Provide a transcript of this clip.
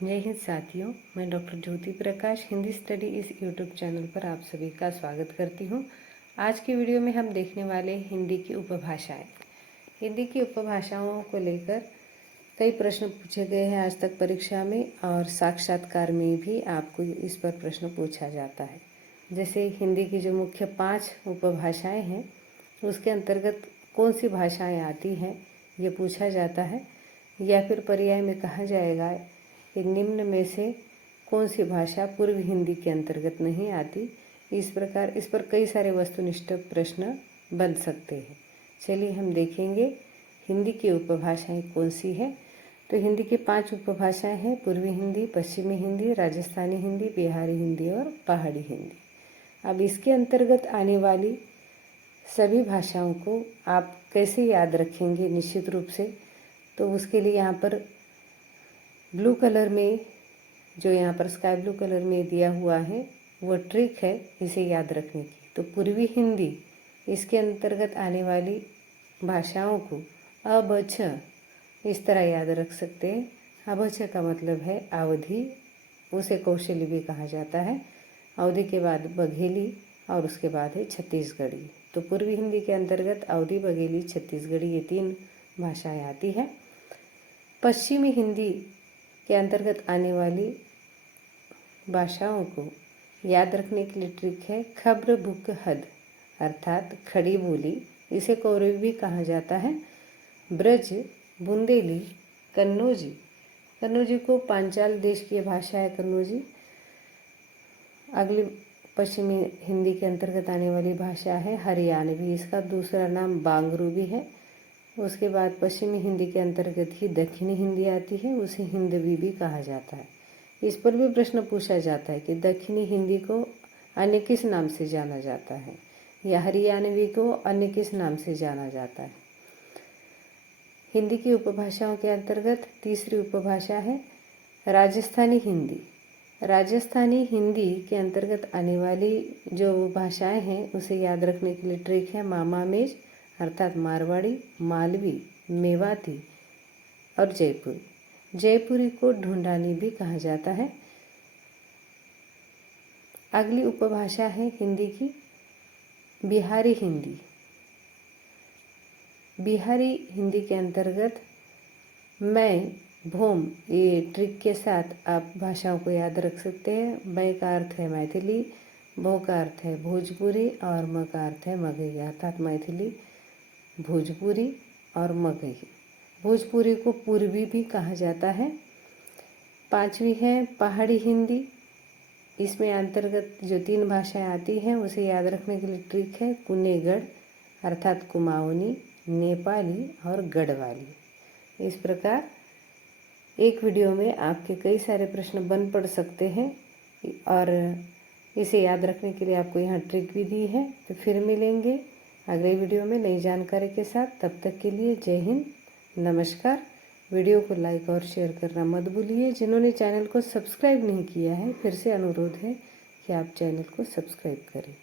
जय हिंद साथियों, मैं डॉक्टर ज्योति प्रकाश हिंदी स्टडी इस यूट्यूब चैनल पर आप सभी का स्वागत करती हूँ। आज की वीडियो में हम देखने वाले हिंदी की उपभाषाएं। हिंदी की उपभाषाओं को लेकर कई प्रश्न पूछे गए हैं आज तक परीक्षा में, और साक्षात्कार में भी आपको इस पर प्रश्न पूछा जाता है। जैसे हिंदी की जो मुख्य 5 उपभाषाएँ हैं उसके अंतर्गत कौन सी भाषाएँ आती हैं ये पूछा जाता है, या फिर पर्याय में कहा जाएगा कि निम्न में से कौन सी भाषा पूर्व हिंदी के अंतर्गत नहीं आती। इस प्रकार इस पर कई सारे वस्तुनिष्ठ प्रश्न बन सकते हैं। चलिए हम देखेंगे हिंदी की उपभाषाएं कौन सी है। तो हिंदी की 5 उपभाषाएं हैं: पूर्वी हिंदी, पश्चिमी हिंदी, राजस्थानी हिंदी, बिहारी हिंदी और पहाड़ी हिंदी। अब इसके अंतर्गत आने वाली सभी भाषाओं को आप कैसे याद रखेंगे निश्चित रूप से, तो उसके लिए यहाँ पर ब्लू कलर में, जो यहाँ पर स्काई ब्लू कलर में दिया हुआ है, वो ट्रिक है इसे याद रखने की। तो पूर्वी हिंदी, इसके अंतर्गत आने वाली भाषाओं को अ ब छ इस तरह याद रख सकते हैं। अ ब छ का मतलब है अवधी, उसे कौशली भी कहा जाता है। अवधी के बाद बघेली और उसके बाद है छत्तीसगढ़ी। तो पूर्वी हिंदी के अंतर्गत अवधी, बघेली, छत्तीसगढ़ी ये 3 भाषाएं आती है। पश्चिमी हिंदी के अंतर्गत आने वाली भाषाओं को याद रखने के लिए ट्रिक है खब्र बुक हद, अर्थात खड़ी बोली, इसे कौरवी भी कहा जाता है। ब्रज, बुंदेली, कन्नौजी, कन्नौजी को पांचाल देश की भाषा है कन्नौजी। अगली पश्चिमी हिंदी के अंतर्गत आने वाली भाषा है हरियाणवी, इसका दूसरा नाम बांगरू भी है। उसके बाद पश्चिमी हिंदी के अंतर्गत ही दक्षिणी हिंदी आती है, उसे हिंदवी भी कहा जाता है। इस पर भी प्रश्न पूछा जाता है कि दक्षिणी हिंदी को अन्य किस नाम से जाना जाता है, या हरियाणवी को अन्य किस नाम से जाना जाता है। हिंदी की उपभाषाओं के अंतर्गत तीसरी उपभाषा है राजस्थानी हिंदी। राजस्थानी हिंदी के अंतर्गत आने वाली जो भाषाएं हैं उसे याद रखने के लिए ट्रिक है मामा मेज, अर्थात मारवाड़ी, मालवी, मेवाती और जयपुरी। जयपुरी को ढूंढानी भी कहा जाता है। अगली उपभाषा है हिंदी की बिहारी हिंदी। बिहारी हिंदी के अंतर्गत मैं, भोम, ये ट्रिक के साथ आप भाषाओं को याद रख सकते हैं। मैं का अर्थ है मैथिली, भो का अर्थ है भोजपुरी और म का अर्थ है मगही, अर्थात मैथिली, भोजपुरी और मगही। भोजपुरी को पूर्वी भी कहा जाता है। 5वीं है पहाड़ी हिंदी। इसमें अंतर्गत जो 3 भाषाएं आती हैं उसे याद रखने के लिए ट्रिक है कुनेगढ़, अर्थात कुमाऊनी, नेपाली और गढ़वाली। इस प्रकार एक वीडियो में आपके कई सारे प्रश्न बन पड़ सकते हैं, और इसे याद रखने के लिए आपको यहाँ ट्रिक भी दी है। तो फिर मिलेंगे अगले वीडियो में नई जानकारी के साथ। तब तक के लिए जय हिंद, नमस्कार। वीडियो को लाइक और शेयर करना मत भूलिए। जिन्होंने चैनल को सब्सक्राइब नहीं किया है, फिर से अनुरोध है कि आप चैनल को सब्सक्राइब करें।